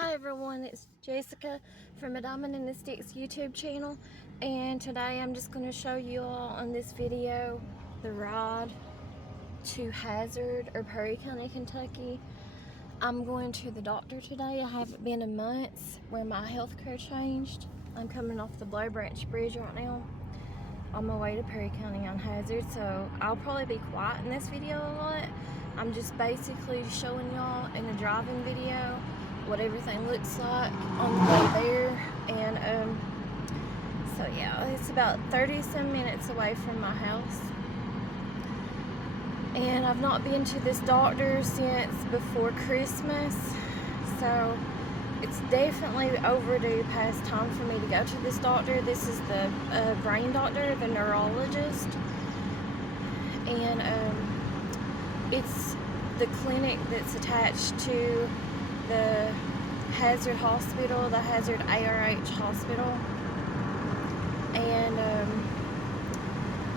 Hi everyone, it's Jessica from A Diamond in the Sticks YouTube channel, and today I'm just going to show you all on this video the ride to Hazard or Perry County, Kentucky. I'm going to the doctor today. I haven't been in months where my health care changed. I'm coming off the Blow Branch Bridge right now on my way to Perry County on Hazard, so I'll probably be quiet in this video a lot. I'm just basically showing y'all in a driving video what everything looks like on the way there, and so yeah, it's about 30 some minutes away from my house, and I've not been to this doctor since before Christmas, so it's definitely overdue past time for me to go to this doctor. This is the brain doctor, the neurologist, and it's the clinic that's attached to the Hazard Hospital, the Hazard ARH Hospital. And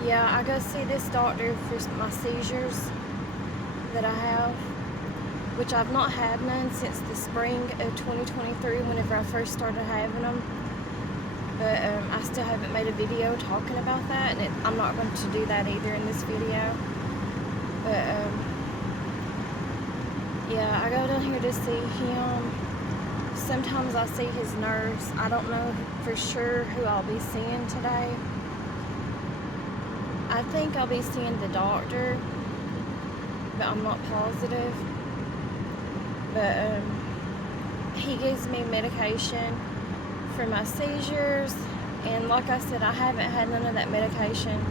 yeah, I go see this doctor for my seizures that I have, which I've not had none since the spring of 2023 whenever I first started having them. But I still haven't made a video talking about that, and I'm not going to do that either in this video. But yeah, I go down here to see him. Sometimes I see his nurse. I don't know for sure who I'll be seeing today. I think I'll be seeing the doctor, but I'm not positive. But he gives me medication for my seizures, and like I said, I haven't had none of that medication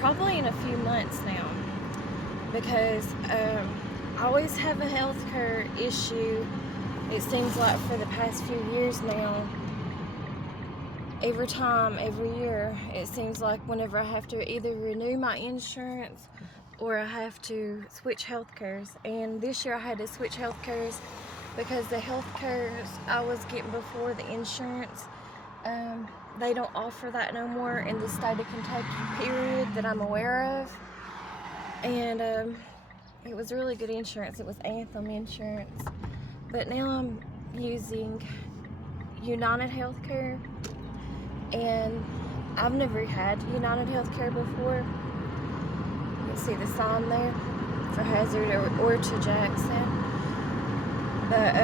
probably in a few months now, because I always have a health care issue. It seems like for the past few years now, every year, it seems like whenever I have to either renew my insurance or I have to switch health cares. And this year I had to switch health cares because the health cares I was getting before the insurance, they don't offer that no more in the state of Kentucky, period, that I'm aware of. And it was really good insurance. It was Anthem insurance. But now I'm using United Healthcare, and I've never had United Healthcare before. You can see the sign there for Hazard or to Jackson. But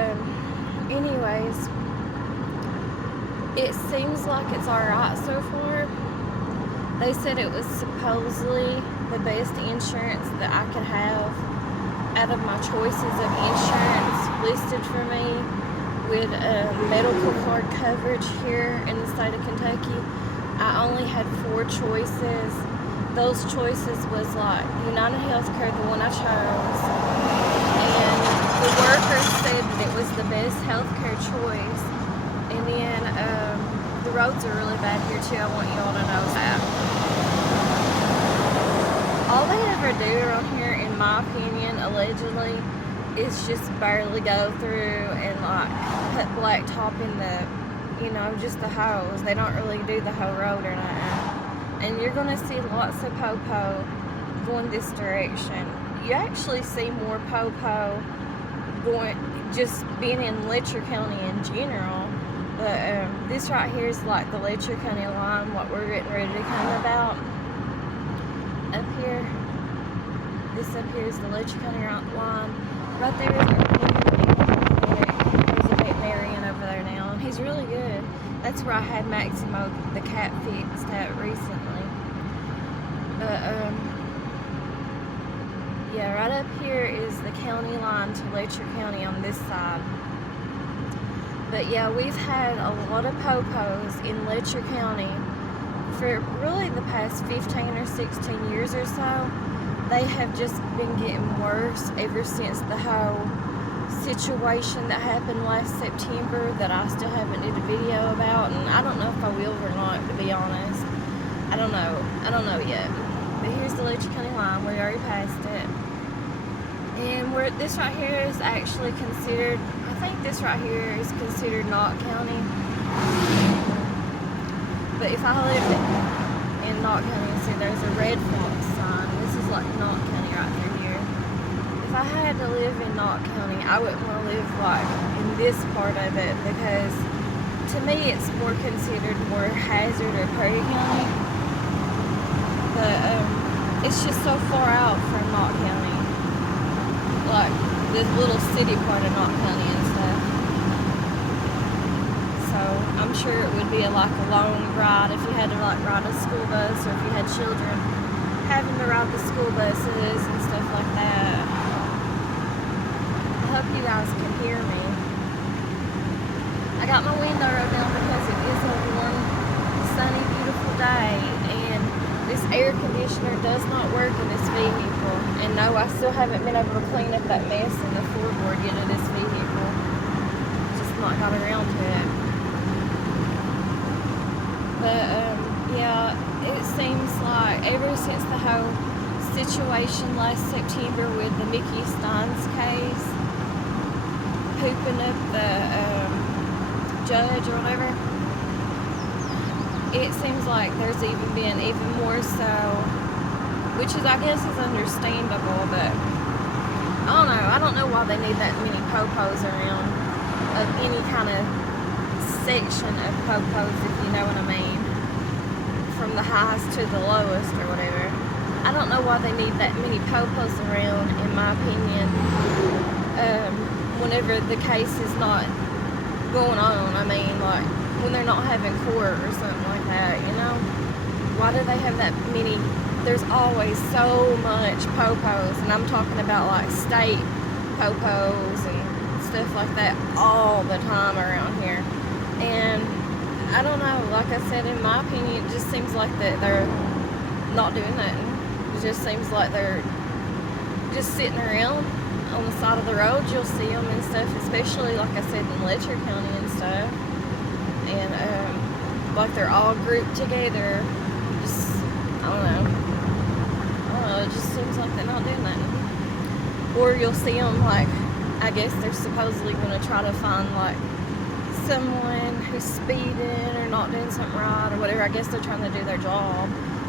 anyways, it seems like it's alright so far. They said it was supposedly the best insurance that I could have out of my choices of insurance listed for me with medical card coverage here in the state of Kentucky. I only had 4 choices. Those choices was like United Healthcare, the one I chose, and the workers said that it was the best healthcare choice. And then the roads are really bad here too. I want you all to know that. All they ever do around here, in my opinion, allegedly, is just barely go through and like put blacktop in the, you know, just the hose. They don't really do the whole road or nothing. And you're gonna see lots of popo going this direction. You actually see more popo going, just being in Letcher County in general. But this right here is like the Letcher County line, what we're getting ready to come about. Up here, this up here is the Letcher County line. Right there is there's a veterinarian over there now, and he's really good. That's where I had Maximo the cat fixed at recently. But yeah, right up here is the county line to Letcher County on this side. But yeah, we've had a lot of popos in Letcher County for really the past 15 or 16 years or so. They have just been getting worse ever since the whole situation that happened last September that I still haven't did a video about, and I don't know if I will or not, to be honest. I don't know yet. But here's the Letcher County line. We already passed it. And this right here is actually considered, I think this right here is considered Knott County. But if I lived in Knott County, see there's a red fox sign. This is like Knott County right through here. if I had to live in Knott County, I wouldn't want to live like in this part of it, because to me it's more considered more Hazard or Perry County. But it's just so far out from Knott County, like this little city part of Knott County and stuff. So I'm sure it would be like a long ride if you had to like ride a school bus, or if you had children having to ride the school buses and stuff like that. I hope you guys can hear me. I got my window rolled down because it is a warm, sunny, beautiful day, and this air conditioner does not work in this vehicle. And no, I still haven't been able to clean up that mess in the floorboard yet of this vehicle. Just not got around to it. But yeah, it seems like ever since the whole situation last September with the Mickey Steins case, pooping up the judge or whatever, it seems like there's been even more so, which is, I guess, is understandable, but I don't know why they need that many popos around of any kind of section of popos, if you know what I mean, from the highest to the lowest or whatever. I don't know why they need that many popos around, in my opinion, whenever the case is not going on. I mean, like, when they're not having court or something like that, you know? Why do they have that many? There's always so much popos, and I'm talking about like state popos and stuff like that all the time around here. And I don't know, like I said, in my opinion, it just seems like that they're not doing nothing. It just seems like they're just sitting around on the side of the road. You'll see them and stuff, especially like I said in Letcher County and stuff. And like they're all grouped together. Just, I don't know, it just seems like they're not doing nothing. Or you'll see them, like, I guess they're supposedly going to try to find like someone who's speeding or not doing something right or whatever. I guess they're trying to do their job.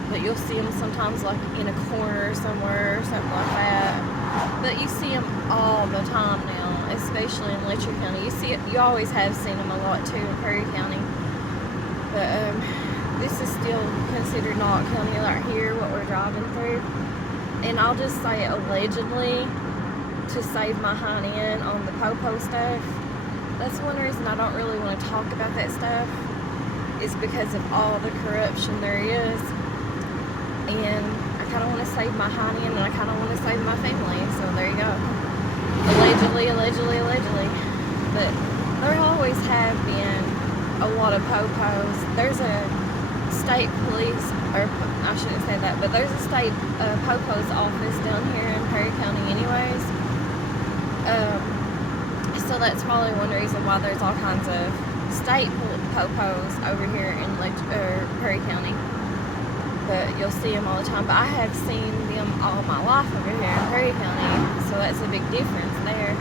But you'll see them sometimes like in a corner somewhere or something like that. But you see them all the time now, especially in Letcher County. You always have seen them a lot too in Perry County. But this is still considered Knott County right here, what we're driving through. And I'll just say allegedly to save my hind end on the popo stuff. That's one reason I don't really want to talk about that stuff, is because of all the corruption there is. And I kind of want to save my hind end, and I kind of want to save my family. So there you go. Allegedly. But there always have been a lot of popos. There's a state police, or I shouldn't say that, but there's a state popo's office down here in Perry County anyways. So that's probably one reason why there's all kinds of state popos over here in Perry County. But you'll see them all the time. But I have seen them all my life over here in Perry County, so that's a big difference there.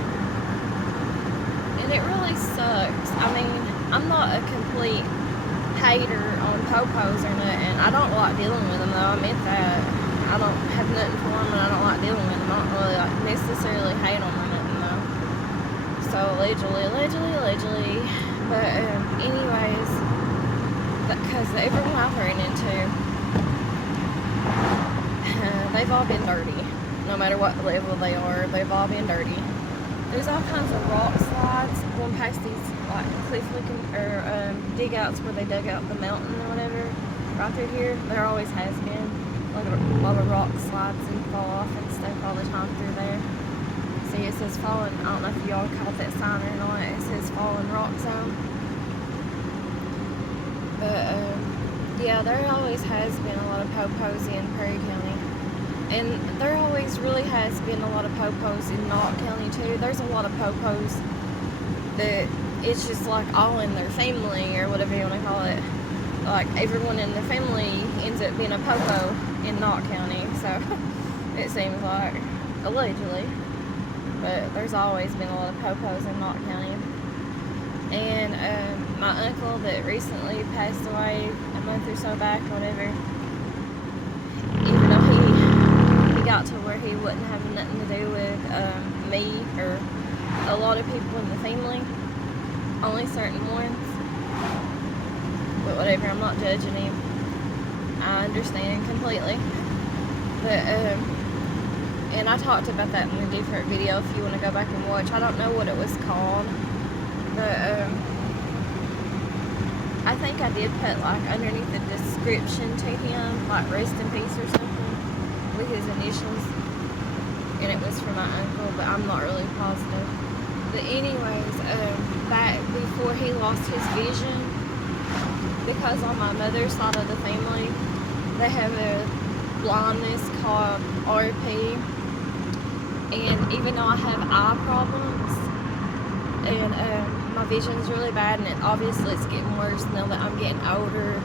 And it really sucks. I mean, I'm not a complete hater on popos or nothing. I don't like dealing with them though. I meant that. I don't have nothing for them, and I don't like dealing with them. I don't really like necessarily hate them or nothing though. So allegedly. But anyways, because everyone I've ran into, they've all been dirty. No matter what level they are, they've all been dirty. There's all kinds of rock slides going past these like cliff looking or dig outs where they dug out the mountain or whatever. Right through here, there always has been a lot of rock slides and fall off and stuff all the time through there. See, it says fallen. I don't know if y'all caught that sign or not. It says fallen rock zone. But yeah, there always has been a lot of popos in Perry County. And there always really has been a lot of popos in Knott County too. There's a lot of popos that it's just like all in their family or whatever you want to call it. Like everyone in the family ends up being a popo in Knott County. So it seems like, allegedly. But there's always been a lot of popos in Knott County. And my uncle that recently passed away a month or so back or whatever, even though he got to where he wouldn't have nothing to do with me or a lot of people in the family, only certain ones. But whatever, I'm not judging him. I understand completely. But and I talked about that in a different video if you want to go back and watch. I don't know what it was called, but I think I did put like underneath the description to him like rest in peace or something with his initials, and it was for my uncle, but I'm not really positive. But anyways, back before he lost his vision, because on my mother's side of the family they have a blindness called RP, and even though I have eye problems and my vision's really bad, and obviously it's getting worse now that I'm getting older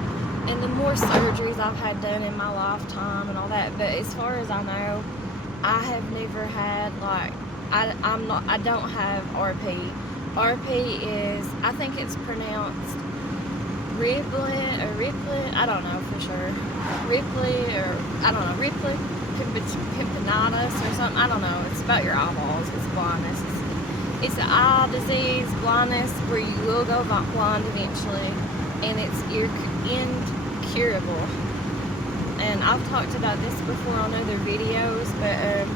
and the more surgeries I've had done in my lifetime and all that, but as far as I know, I have never had like I don't have RP. RP is, I think it's pronounced Ripley or Ripley, I don't know for sure. Ripley or, I don't know, Ripley, Pimpanatus or something, I don't know. It's about your eyeballs, it's blindness. It's an eye disease, blindness, where you will go blind eventually, and it's incurable. And I've talked about this before on other videos, but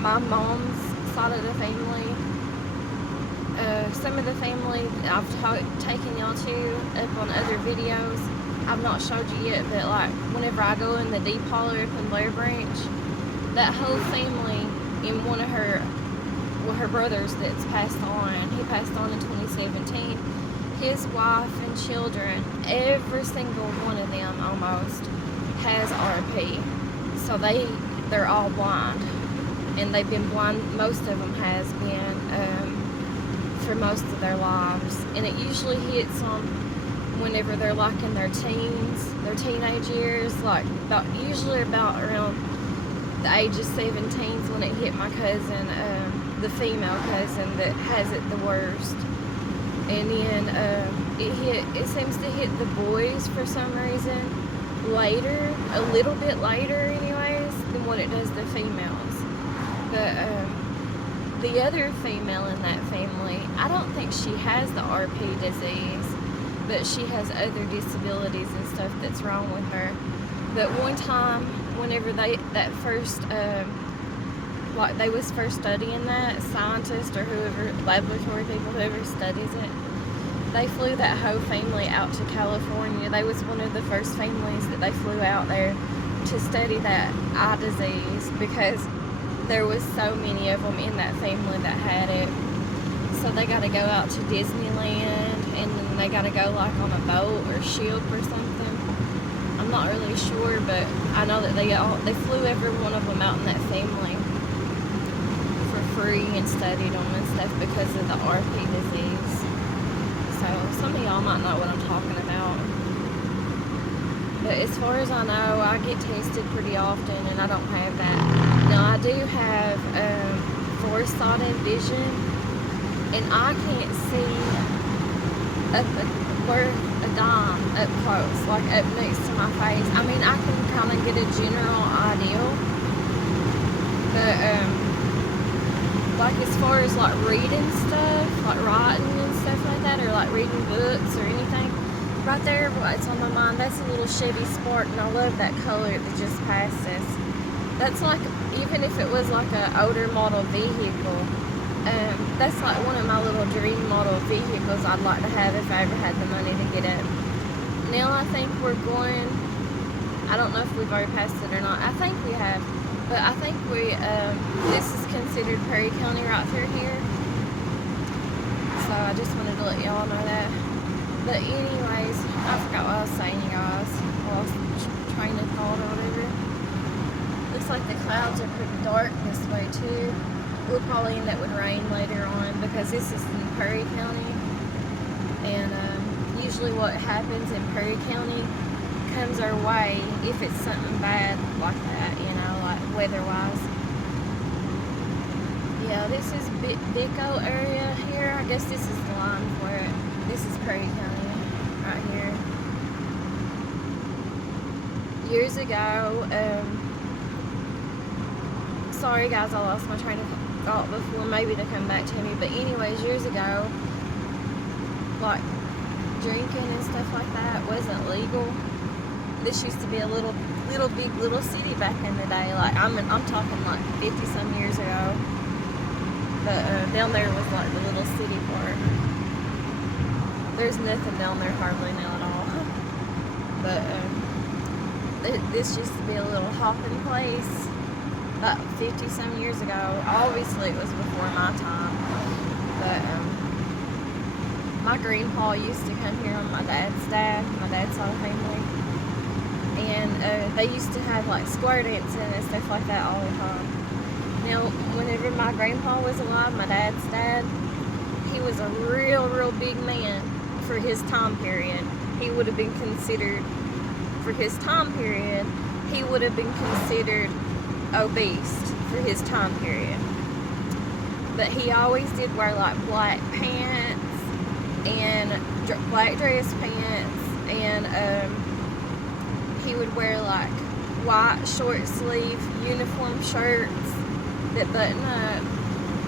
my mom's side of the family, some of the family I've taken y'all to up on other videos. I've not showed you yet, but like whenever I go in the deep holler up in Blair Branch, that whole family in one of her brothers that's passed on, he passed on in 2017, his wife and children, every single one of them almost has RP. So they're all blind, and they've been blind, most of them has been for most of their lives, and it usually hits them whenever they're like in their teens, their teenage years, like usually about around the age of 17 when it hit my cousin, the female cousin that has it the worst. And then it seems to hit the boys for some reason later, a little bit later anyways, than what it does the females. But the other female in that family, I don't think she has the RP disease, but she has other disabilities and stuff that's wrong with her. But one time, whenever they was first studying that, scientists or whoever, laboratory people, whoever studies it, they flew that whole family out to California. They was one of the first families that they flew out there to study that eye disease, because there was so many of them in that family that had it. So they got to go out to Disneyland, and then they got to go like on a boat or ship or something. I'm not really sure, but I know that they flew every one of them out in that family for free and studied them and stuff because of the RP disease. So some of y'all might know what I'm talking about. But as far as I know, I get tested pretty often, and I don't have that. Now I do have foresighted vision, and I can't see where a dime up close, like up next to my face. I mean, I can kind of get a general idea, but like as far as like reading stuff, like writing and stuff like that, or like reading books or anything, right there, what's on my mind, that's a little Chevy Spartan. I love that color that just passed us. That's like, even if it was like an older model vehicle, that's like one of my little dream model vehicles I'd like to have if I ever had the money to get it. Now I think we're going, I don't know if we've already passed it or not. I think we have, but I think this is considered Perry County right through here. So I just wanted to let y'all know that. But anyways, I forgot what I was saying, you guys. Lost train of thought or whatever. Looks like the clouds are pretty dark this way too. We'll probably end up with rain later on because this is in Perry County. And usually what happens in Perry County comes our way if it's something bad like that, you know, like weather-wise. Yeah, this is Bico area here. I guess this is the line for it. This is Perry County right here. years ago, sorry guys, I lost my train of thought before, maybe to come back to me, but anyways, years ago, like, drinking and stuff like that wasn't legal. This used to be a little city back in the day. Like, I'm talking like 50 some years ago. But down there was like the little city part. There's nothing down there hardly now at all. But this used to be a little hopping place about 50 some years ago. Obviously it was before my time. But my grandpa used to come here on my dad's side of the family. And they used to have like square dancing and stuff like that all the time. Now, whenever my grandpa was alive, my dad's dad, he was a real big man for his time period. He would have been considered, for his time period, he would have been considered obese for his time period. But he always did wear like black pants and black dress pants, and he would wear like white short sleeve uniform shirts that button up,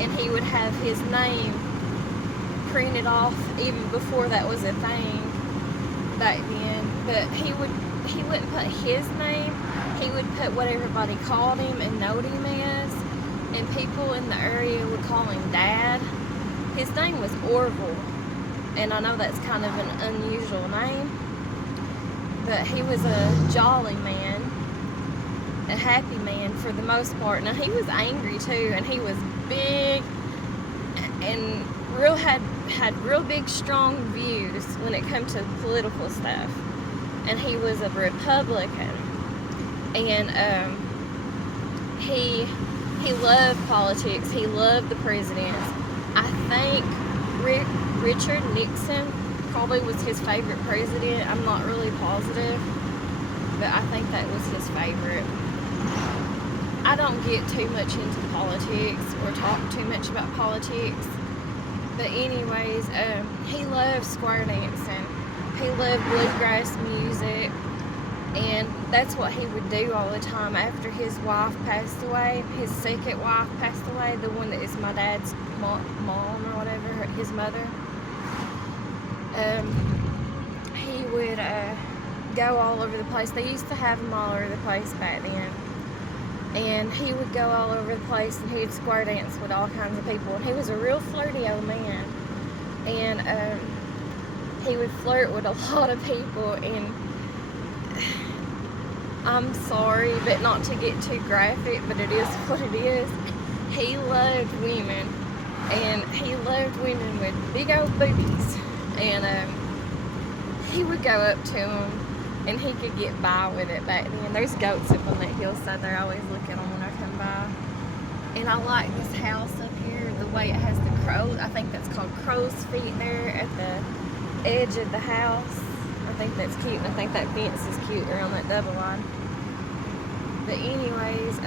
and he would have his name printed off even before that was a thing back then. But he wouldn't put his name, he would put what everybody called him and knowed him as, and people in the area would call him Dad. His name was Orville, and I know that's kind of an unusual name, but he was a jolly man, a happy man for the most part. Now, he was angry too, and he was big and had real big strong views when it comes to political stuff. And he was a Republican, and he loved politics. He loved the presidents. I think Richard Nixon probably was his favorite president. I'm not really positive, but I think that was his favorite. I don't get too much into politics or talk too much about politics, but anyways, he loved square dancing. He loved bluegrass music, and that's what he would do all the time after his wife passed away. His second wife passed away, the one that is my dad's mom or whatever, his mother. He would go all over the place. They used to have them all over the place back then. And he would go all over the place, and he'd square dance with all kinds of people. And he was a real flirty old man. And he would flirt with a lot of people. And I'm sorry, but not to get too graphic, but it is what it is. He loved women. And he loved women with big old boobies. And he would go up to them, and he could get by with it back then. There's goats up on that hillside there. I always look at them when I come by. And I like this house up here, the way it has the crows. I think that's called crow's feet there at the edge of the house. I think that's cute, and I think that fence is cute around that double line. But anyways,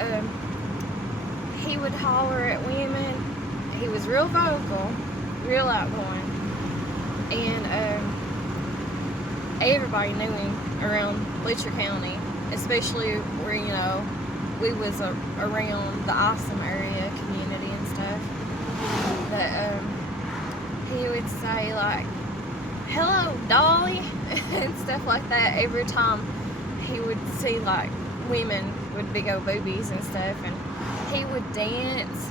he would holler at women. He was real vocal, real outgoing. And everybody knew him around Letcher County, especially where, you know, we was around the Awesome area community and stuff. But he would say like, "Hello, Dolly," and stuff like that every time he would see like women with big old boobies and stuff. And he would dance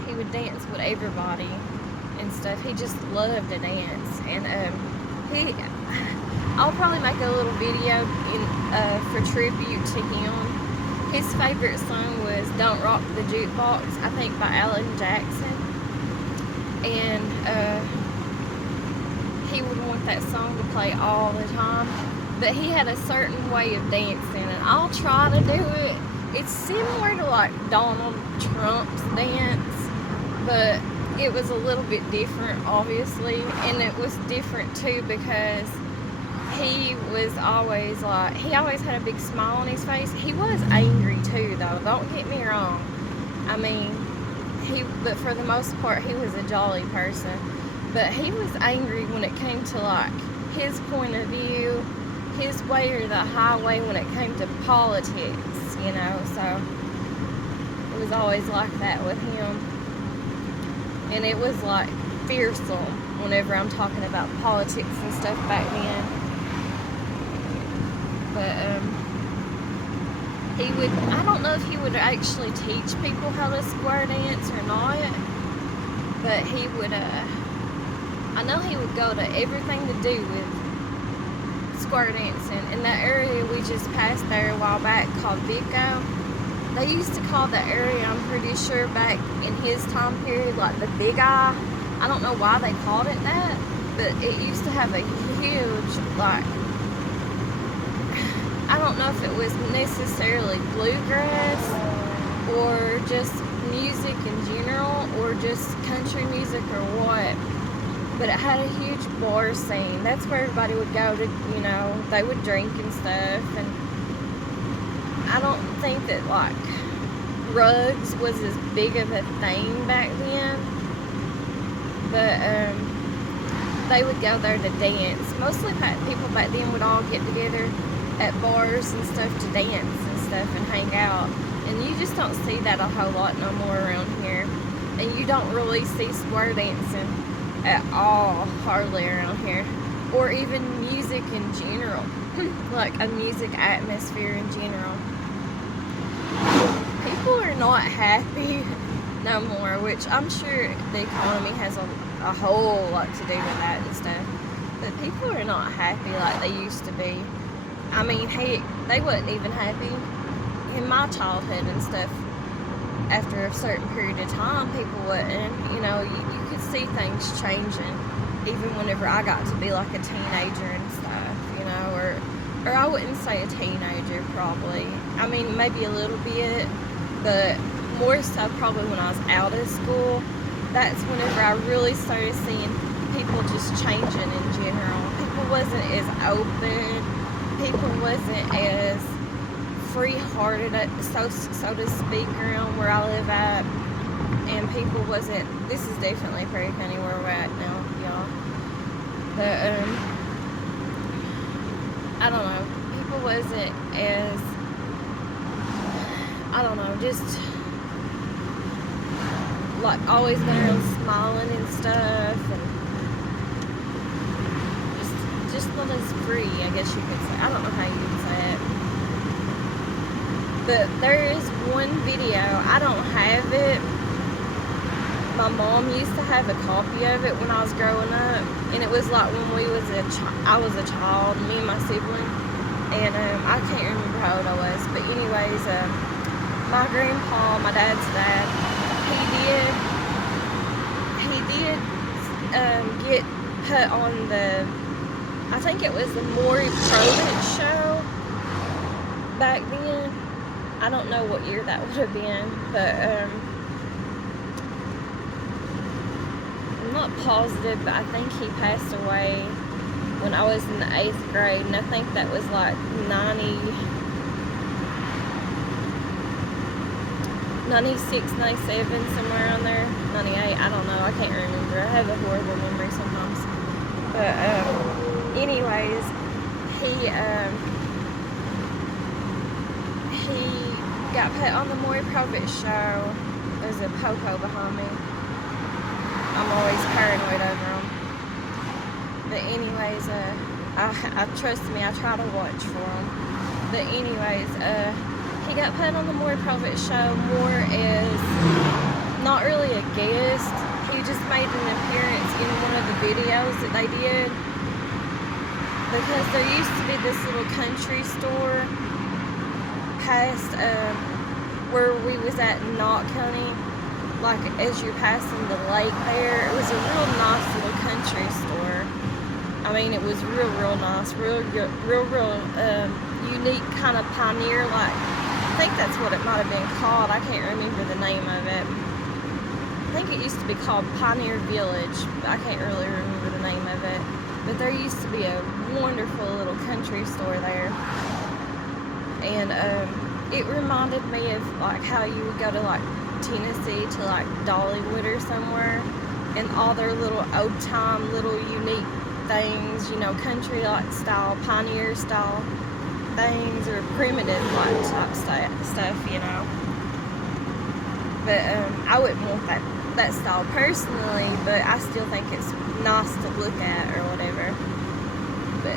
with everybody and stuff. He just loved to dance. And I'll probably make a little video for tribute to him. His favorite song was "Don't Rock the Jukebox," I think by Alan Jackson. And he would want that song to play all the time. But he had a certain way of dancing, and I'll try to do it. It's similar to like Donald Trump's dance, but it was a little bit different, obviously. And it was different too because he was always like, he always had a big smile on his face. He was angry too, though, don't get me wrong. I mean, but for the most part, he was a jolly person. But he was angry when it came to like his point of view his way or the highway when it came to politics, you know, so it was always like that with him. And it was like fearsome whenever I'm talking about politics and stuff back then. But he would, I don't know if he would actually teach people how to square dance or not, but he would, I know he would go to everything to do with square dancing. In that area we just passed there a while back called Vico, they used to call the area, I'm pretty sure back in his time period, like the Big Eye. I don't know why they called it that, but it used to have a huge, like, I don't know if it was necessarily bluegrass or just music in general or just country music or what, but it had a huge bar scene. That's where everybody would go to, you know, they would drink and stuff. And I don't think that like drugs was as big of a thing back then, but they would go there to dance. Mostly people back then would all get together at bars and stuff to dance and stuff and hang out, and you just don't see that a whole lot no more around here. And you don't really see square dancing at all hardly around here, or even music in general, like a music atmosphere in general. People are not happy no more, which I'm sure the economy has a whole lot to do with that and stuff, but people are not happy like they used to be. I mean, hey, they wasn't even happy in my childhood and stuff. After a certain period of time, people wasn't, you know, you could see things changing, even whenever I got to be like a teenager and stuff, you know, or I wouldn't say a teenager probably. I mean, maybe a little bit, but more so probably when I was out of school. That's whenever I really started seeing people just changing in general. People wasn't as open. People wasn't as free-hearted, so to speak, around where I live at. And people wasn't, this is definitely Perry County where we're at now, y'all. But, I don't know, people wasn't as, I don't know, just like always going around smiling and stuff, and just not as free, I guess you could say. I don't know how you would say it. But there is one video, I don't have it. My mom used to have a copy of it when I was growing up, and it was like when I was a child, me and my sibling, and I can't remember how old I was, but anyways, my grandpa, my dad's dad, he did get put on the, I think it was the Maury Povich show back then. I don't know what year that would have been, but I'm not positive, but I think he passed away when I was in the 8th grade, and I think that was like 96, 97, somewhere around there, 98, I don't know, I can't remember. I have a horrible memory sometimes. But anyways, he got put on the Maury Povich show. There's a popo behind me. I'm always paranoid over him. But anyways, I trust me, I try to watch for him. But anyways, he got put on the Maury Povich show more as not really a guest. He just made an appearance in one of the videos that they did, because there used to be this little country store past where we was at in Knott County, like as you're passing the lake there. It was a real nice little country store. I mean, it was real nice, real unique, kind of pioneer, like, I think that's what it might have been called. I can't remember the name of it. I think it used to be called Pioneer Village, but I can't really remember the name of it. But there used to be a wonderful little country store there, and it reminded me of like how you would go to like Tennessee to, like, Dollywood or somewhere, and all their little old time, little unique things, you know, country like style, pioneer style things, or primitive like type stuff, you know. But I wouldn't want that style personally, but I still think it's nice to look at or whatever. But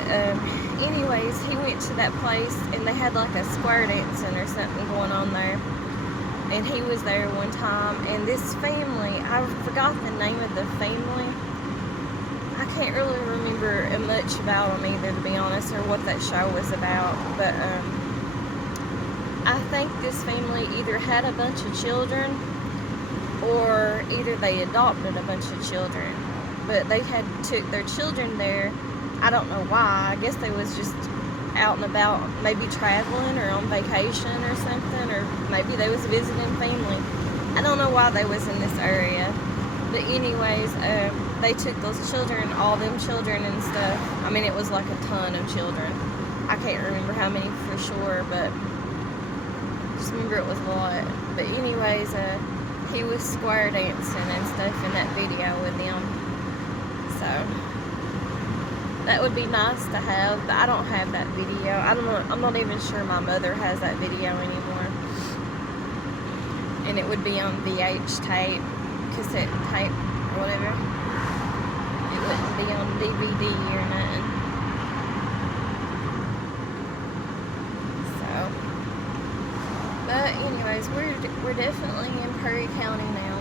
anyways, he went to that place and they had like a square dancing or something going on there. And he was there one time, and this family, I forgot the name of the family. I can't really remember much about them either, to be honest, or what that show was about. But I think this family either had a bunch of children, or either they adopted a bunch of children. But they had took their children there. I don't know why. I guess they was just out and about, maybe traveling or on vacation or something, or maybe they was visiting family. I don't know why they was in this area. But anyways, they took those children, all them children and stuff. I mean, it was like a ton of children. I can't remember how many for sure, but just remember it was a lot. But anyways, he was square dancing and stuff in that video with them. So that would be nice to have, but I don't have that video. I'm not even sure my mother has that video anymore. And it would be on VH tape, cassette tape, or whatever. It wouldn't be on DVD or nothing. So, but anyways, we're definitely in Perry County now.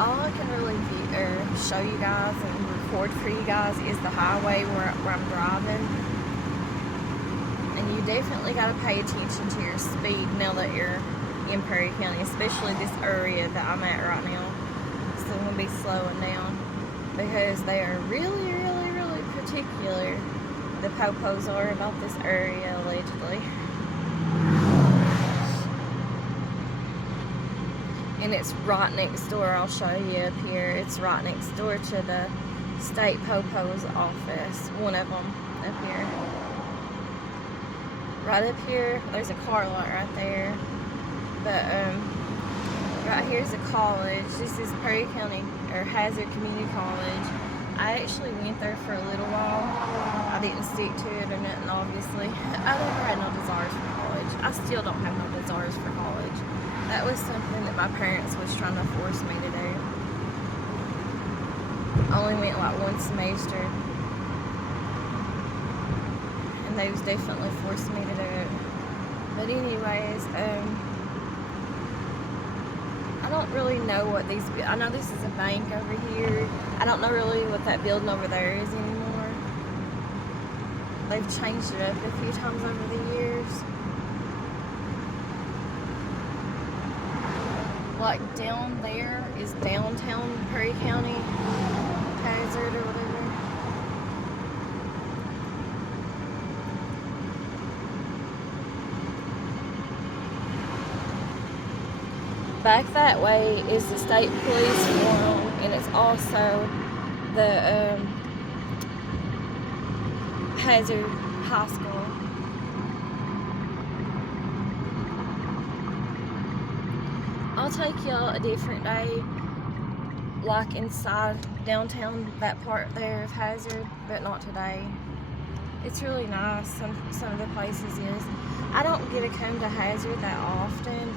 All I can really show you guys and record for you guys is the highway where I'm driving. And you definitely got to pay attention to your speed now that you're in Perry County, especially this area that I'm at right now. So I'm going to be slowing down because they are really, really, really particular, the popos are, about this area, allegedly. And it's right next door, I'll show you up here. It's right next door to the state popo's office, one of them up here. Right up here, there's a car lot right there. But right here's a college. This is Perry County, or Hazard Community College. I actually went there for a little while. I didn't stick to it or nothing, obviously. I never had no desires for college. I still don't have no desires for college. That was something that my parents was trying to force me to do. I only went like one semester, and they was definitely forcing me to do it. But anyways, I don't really know what these, I know this is a bank over here. I don't know really what that building over there is anymore. They've changed it up a few times over the years. Like down there is downtown Perry County, Hazard or whatever. Back that way is the state police forum, and it's also the Hazard High School. I'll take y'all a different day, like inside downtown, that part there of Hazard, but not today. It's really nice, some of the places is. I don't get to come to Hazard that often.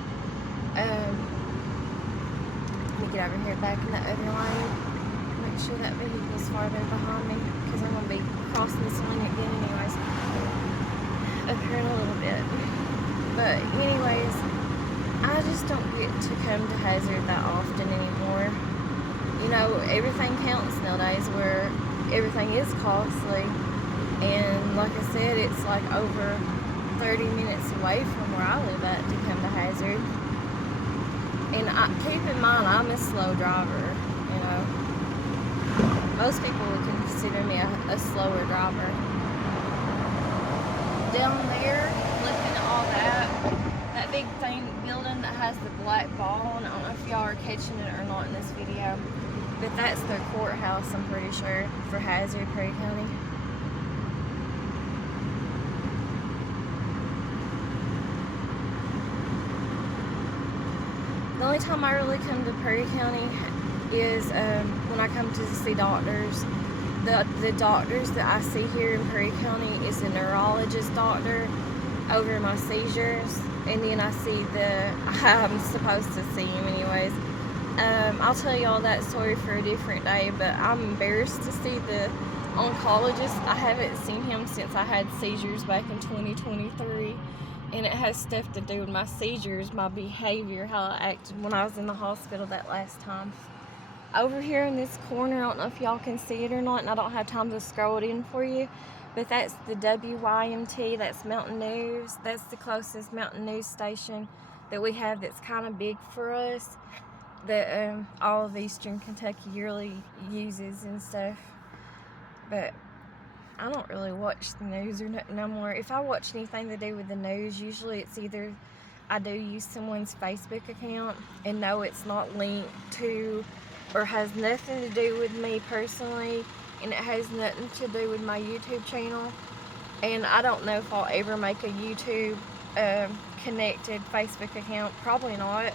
Let me get over here back in the other lane. Make sure that vehicle's farther behind me, because I'm going to be crossing this lane again anyways. Up here in a little bit. But anyways, I just don't get to come to Hazard that often anymore. You know, everything counts nowadays, where everything is costly. And like I said, it's like over 30 minutes away from where I live at to come to Hazard. And keep in mind, I'm a slow driver, you know. Most people would consider me a slower driver. Down there, looking at all that big building that has the black ball on it, I don't know if y'all are catching it or not in this video, but that's their courthouse, I'm pretty sure, for Hazard, Perry County. The only time I really come to Perry County is when I come to see doctors. the doctors that I see here in Perry County is a neurologist doctor over my seizures, and then I see I'm supposed to see him anyways. I'll tell y'all that story for a different day, but I'm embarrassed to see the oncologist. I haven't seen him since I had seizures back in 2023, and it has stuff to do with my seizures, my behavior, how I acted when I was in the hospital that last time. Over here in this corner, I don't know if y'all can see it or not, and I don't have time to scroll it in for you, but that's the WYMT, that's Mountain News. That's the closest mountain news station that we have that's kind of big for us, that all of Eastern Kentucky really uses and stuff. But I don't really watch the news or nothing no more. If I watch anything to do with the news, usually it's either I do use someone's Facebook account and know it's not linked to or has nothing to do with me personally, and it has nothing to do with my YouTube channel. And I don't know if I'll ever make a YouTube connected Facebook account. Probably not.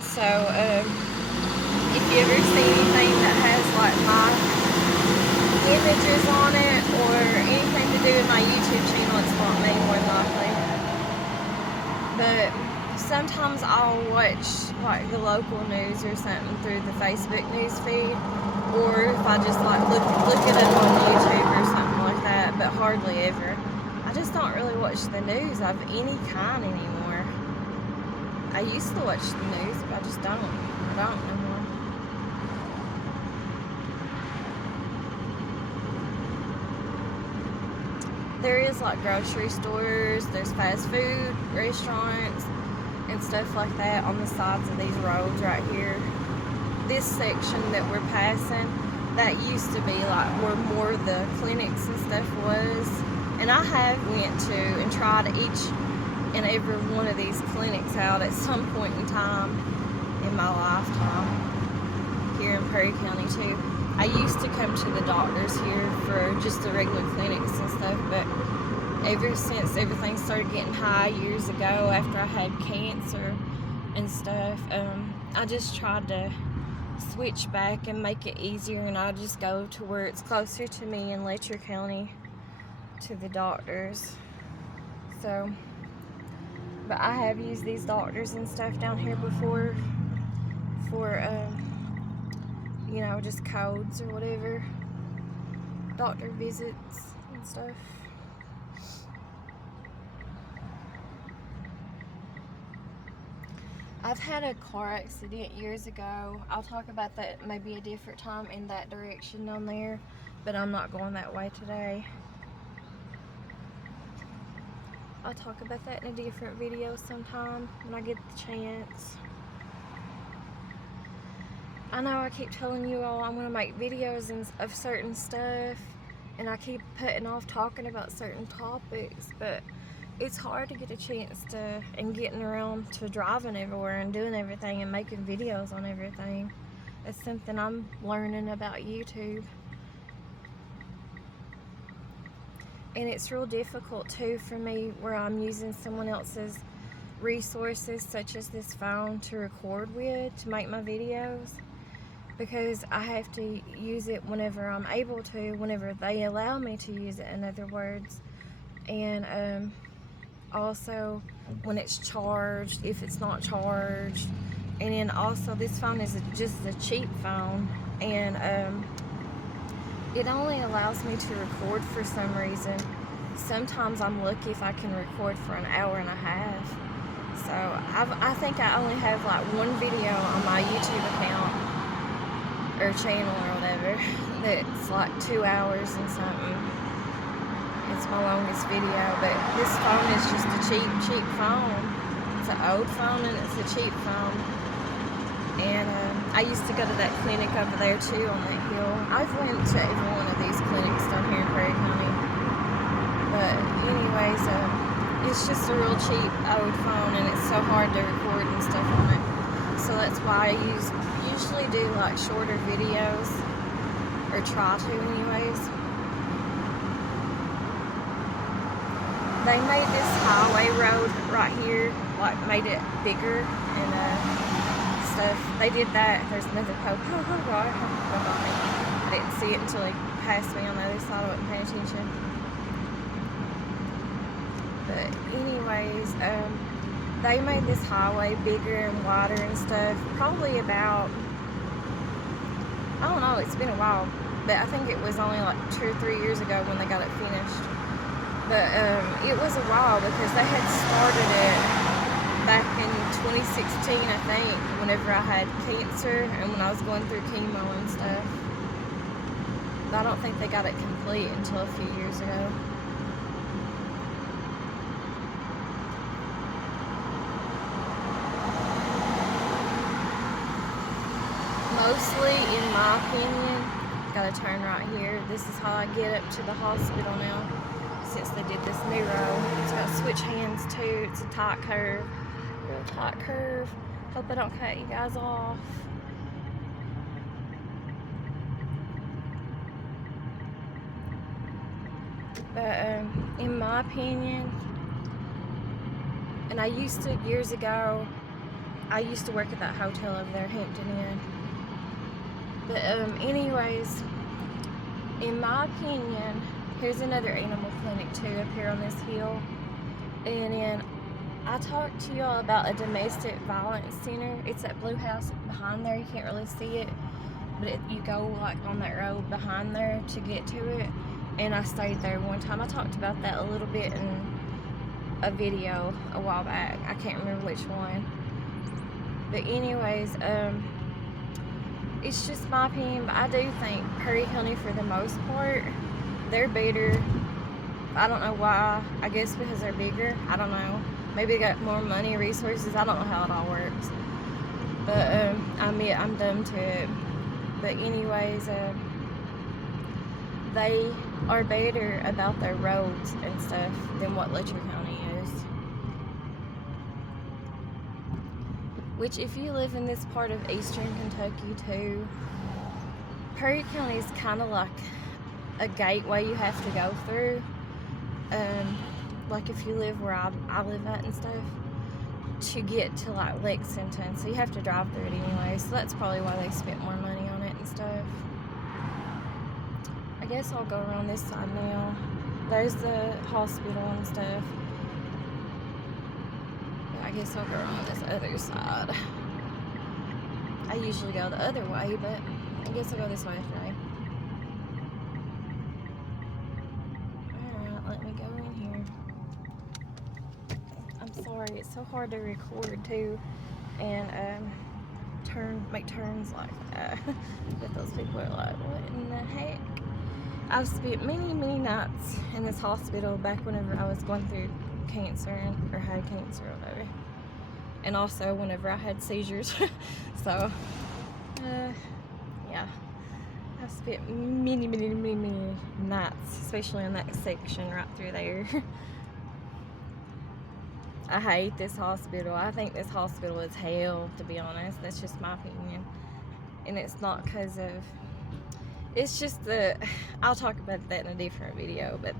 So if you ever see anything that has like my images on it or anything to do with my YouTube channel, it's not me, more than likely. But sometimes I'll watch like the local news or something through the Facebook news feed, or if I just like look it up on YouTube or something like that, but hardly ever. I just don't really watch the news of any kind anymore. I used to watch the news, but I just don't. I don't anymore. There is like grocery stores, there's fast food restaurants and stuff like that on the sides of these roads right here. This section that we're passing, that used to be like where more of the clinics and stuff was. And I have went to and tried each and every one of these clinics out at some point in time in my lifetime here in Perry County too. I used to come to the doctors here for just the regular clinics and stuff, but ever since everything started getting high years ago after I had cancer and stuff, I just tried to switch back and make it easier, and I just go to where it's closer to me in Letcher County to the doctors. So, but I have used these doctors and stuff down here before for you know, just codes or whatever, doctor visits and stuff. I've had a car accident years ago. I'll talk about that maybe a different time in that direction on there, but I'm not going that way today. I'll talk about that in a different video sometime when I get the chance. I know I keep telling you all I'm going to make videos of certain stuff, and I keep putting off talking about certain topics, but it's hard to get a chance to, and getting around to driving everywhere and doing everything and making videos on everything. It's something I'm learning about YouTube. And it's real difficult too for me where I'm using someone else's resources such as this phone to record with to make my videos, because I have to use it whenever I'm able to, whenever they allow me to use it, in other words. And also when it's charged, if it's not charged. And then also this phone is just a cheap phone, and it only allows me to record for some reason. Sometimes I'm lucky if I can record for an hour and a half. So I think I only have like one video on my YouTube account or channel or whatever that's like 2 hours and something. It's my longest video, but this phone is just a cheap phone. It's an old phone and it's a cheap phone. And I used to go to that clinic over there too on that hill. I've went to every one of these clinics down here in Perry County. But anyways, it's just a real cheap old phone, and it's so hard to record and stuff on it. So that's why I usually do like shorter videos, or try to anyways. They made this highway road right here, like made it bigger and stuff. They did that. There's another pope. I didn't see it until he past me on the other side. I wasn't paying attention. But anyways, they made this highway bigger and wider and stuff. Probably about, I don't know, it's been a while. But I think it was only like 2 or 3 years ago when they got it finished. But it was a while because they had started it back in 2016, I think, whenever I had cancer and when I was going through chemo and stuff. But I don't think they got it complete until a few years ago. Mostly, in my opinion, gotta turn right here. This is how I get up to the hospital now, since they did this new road. It's got switch hands too. It's a tight curve, real tight curve. Hope I don't cut you guys off. But in my opinion, and I used to, years ago, I used to work at that hotel over there, Hampton Inn. But anyways, in my opinion, here's another animal clinic too up here on this hill. And then I talked to y'all about a domestic violence center. It's that blue house behind there. You can't really see it, but you go like on that road behind there to get to it. And I stayed there one time. I talked about that a little bit in a video a while back. I can't remember which one. But anyways, it's just my opinion, but I do think Perry County, for the most part, they're better. I don't know why. I guess because they're bigger. I don't know. Maybe they got more money, resources. I don't know how it all works. But I'm dumb to it. But anyways, they are better about their roads and stuff than what Letcher County is. Which, if you live in this part of eastern Kentucky too, Perry County is kind of like a gateway you have to go through. Like if you live where I live at and stuff, to get to like Lexington, so you have to drive through it anyway. So that's probably why they spent more money on it and stuff. I guess I'll go around this side now. There's the hospital and stuff. I guess I'll go around this other side. I usually go the other way, but I guess I'll go this way today. Alright, let me go in here. I'm sorry, it's so hard to record too, and make turns like that. But those people are like, what in the heck? I've spent many nights in this hospital back whenever I was going through cancer or had cancer or whatever, and also whenever I had seizures. So yeah, I've spent many nights, especially in that section right through there. I hate this hospital. I think this hospital is hell, to be honest. That's just my opinion, and it's not because of, it's just the, I'll talk about that in a different video, but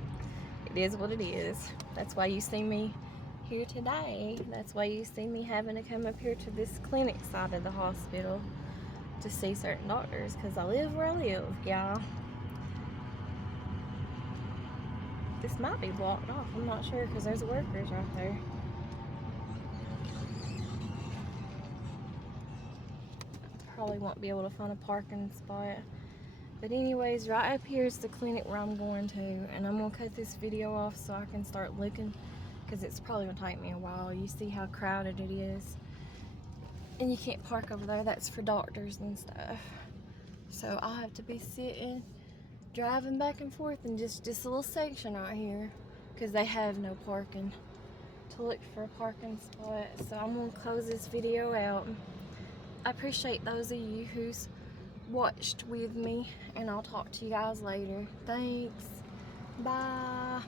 it is what it is. That's why you see me here today. That's why you see me having to come up here to this clinic side of the hospital to see certain doctors, because I live where I live, y'all. This might be blocked off, I'm not sure, because there's workers right there. Probably won't be able to find a parking spot. But anyways, right up here is the clinic where I'm going to, and I'm gonna cut this video off so I can start looking, because it's probably gonna take me a while. You see how crowded it is, and you can't park over there. That's for doctors and stuff. So I'll have to be sitting, driving back and forth in just a little section right here, because they have no parking, to look for a parking spot. So I'm gonna close this video out. I appreciate those of you who's watched with me, and I'll talk to you guys later. Thanks. Bye.